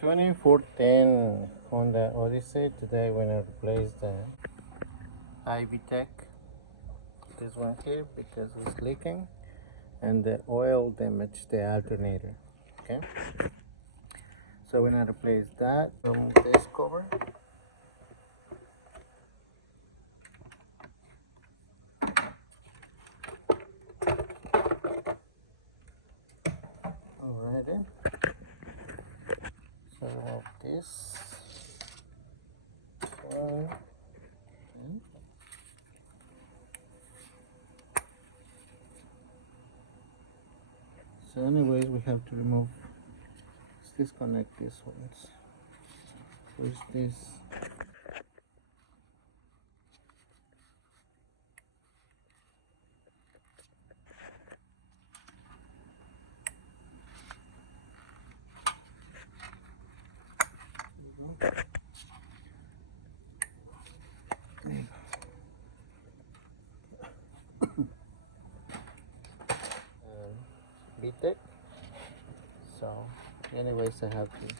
2410 Honda Odyssey. Today we're going to replace the iVTEC, this one here, because it's leaking and the oil damaged the alternator. Okay, so we're going to replace that from this cover. Alrighty, so remove this one. So anyways, we have to remove, let's disconnect these ones. First this. VTEC. So anyways, I have to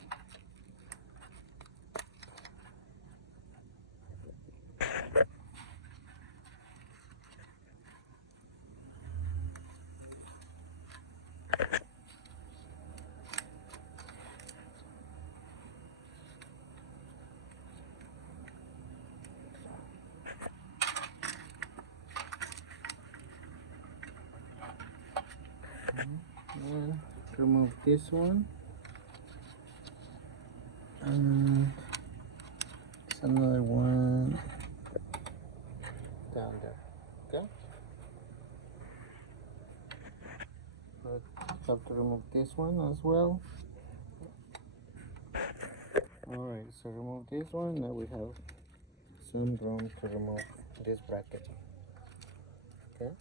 remove this one, and there's another one down there. Okay, but have to remove this one as well. Alright, so remove this one. Now we have some room to remove this bracket. Okay.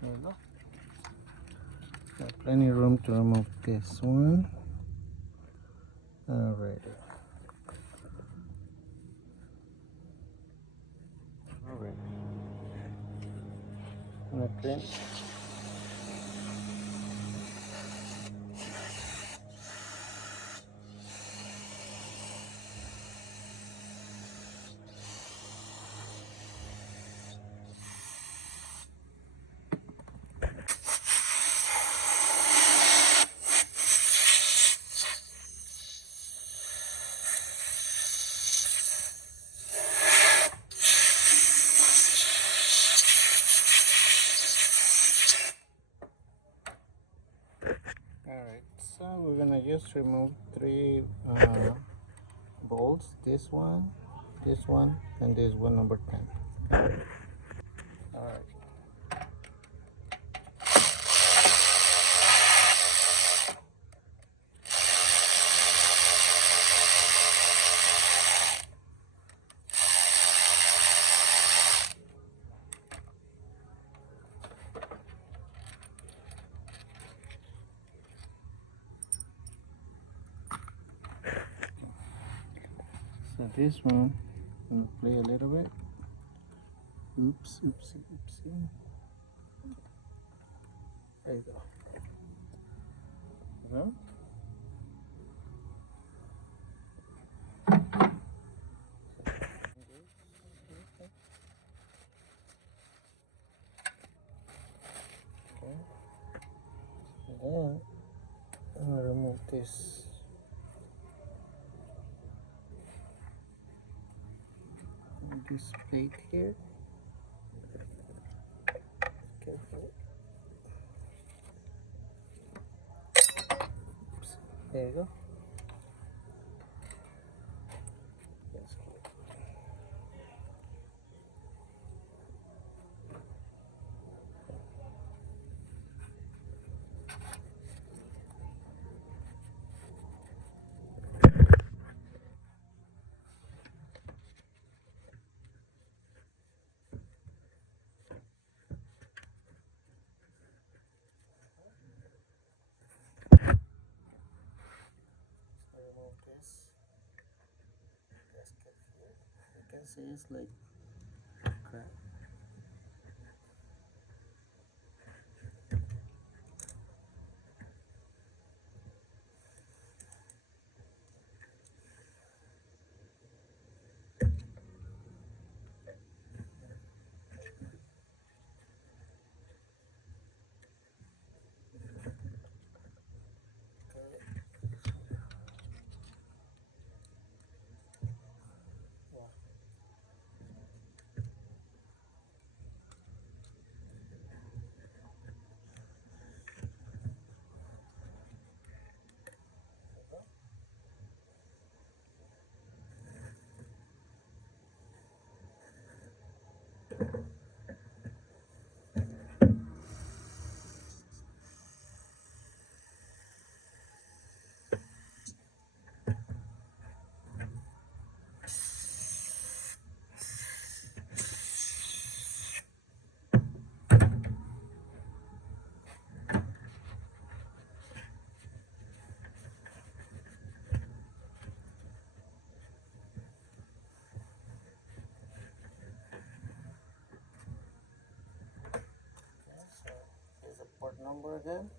There we go. Got plenty of room to remove this one. Alright. Alright. Okay. Alright, so we're gonna just remove three bolts, this one, and this one, number 10. Okay. Alright. So this one, I'm gonna play a little bit. Oops, oopsie, oopsie. There you go. No? Okay. And then I'm gonna remove this. This plate here. Careful. Oops. There you go. That's good. can see it's like crap. Here's the port number again.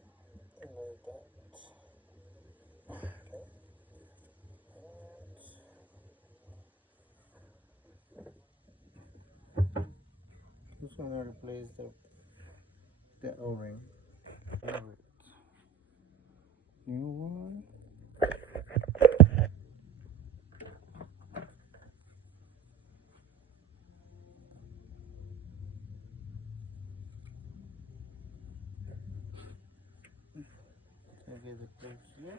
So this one goes like that. Okay. This one I replace the O-ring. Alright. New one. I get the place here.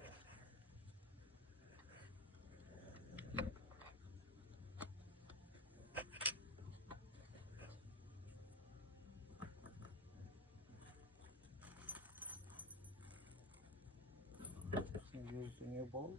Use the new bolt.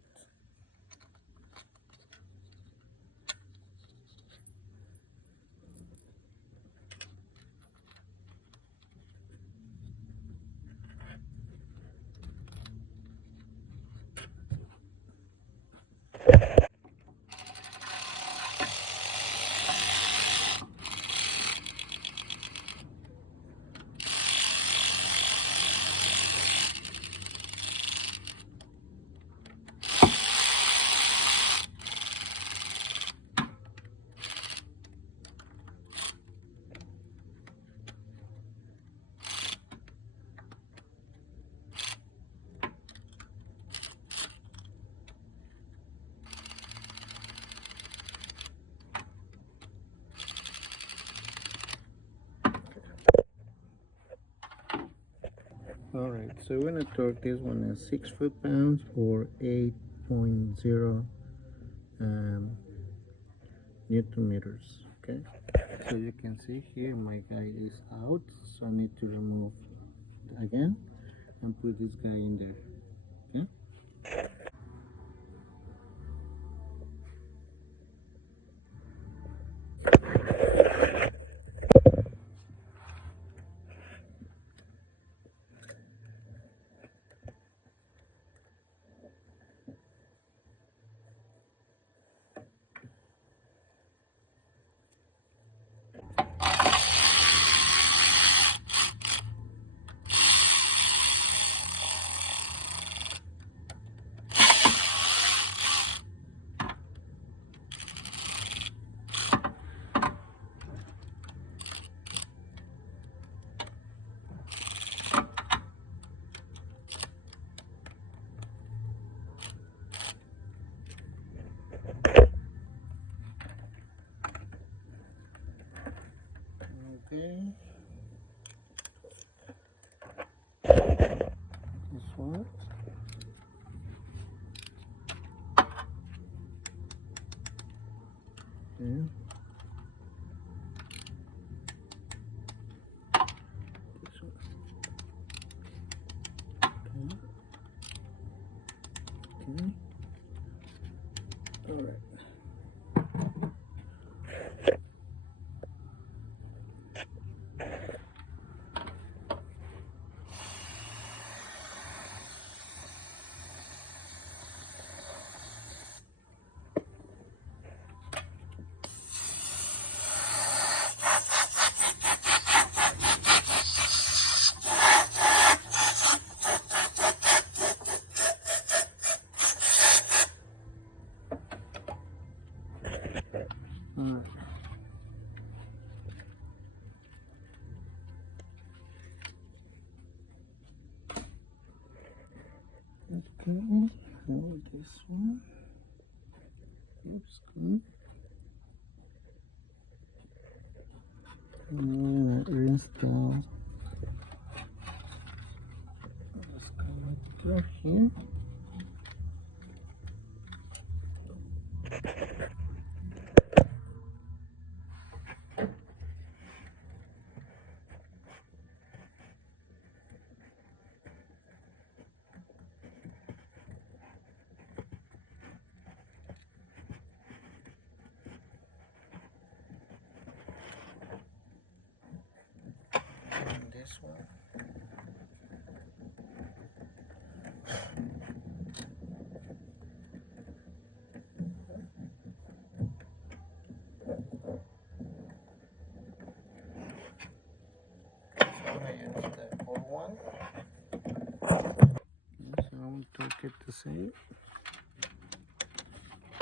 Alright, so we're going to torque this one as 6 foot-pounds or 8.0 Newton meters. Okay, so you can see here my guy is out, so I need to remove again and put this guy in there. Okay. Okay. This one. Okay. This one. Okay. Okay. All right. All right. Okay, now this one. Oops, good. And then install this connector here. And this one. So I use the old one. Okay, so I'm took it to save.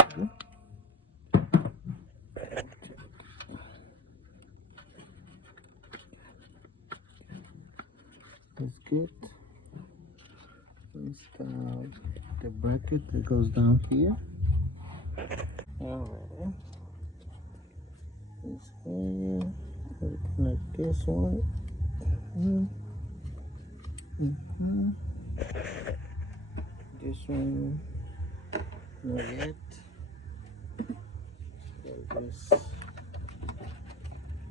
Okay. Let's get install the bracket that goes down here. Alright. This here. We'll connect this one. This one, not yet. So this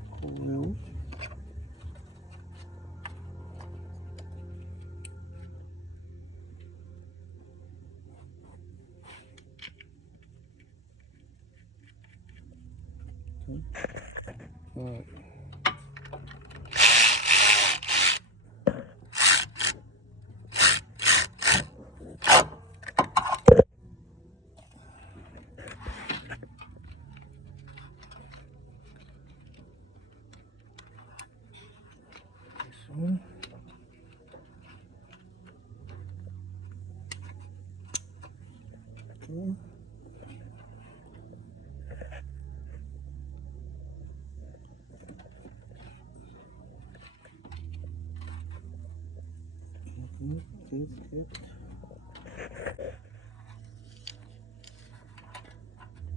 coil. Alright. This one. Okay. This it.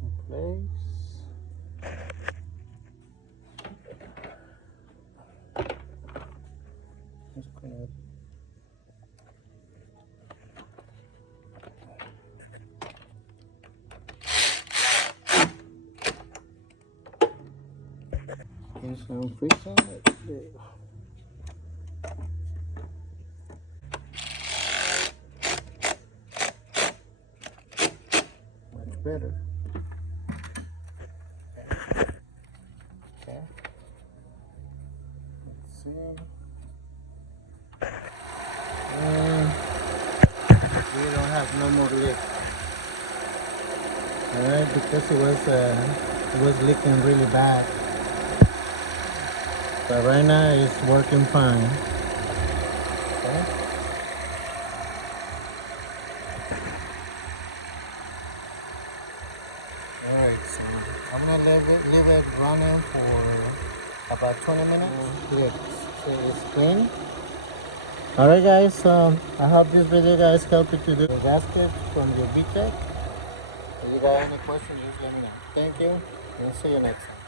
In place. Just gonna get some friction right there. Much better. Okay. Let's see. We don't have no more leak. Alright, because it was leaking really bad. But right now it's working fine. Okay. Alright, so I'm gonna leave it running for about 20 minutes. It's clean. Alright guys, so I hope this video guys helped you to do the gasket from your VTEC. If you got any questions, just let me know. Thank you, and see you next time.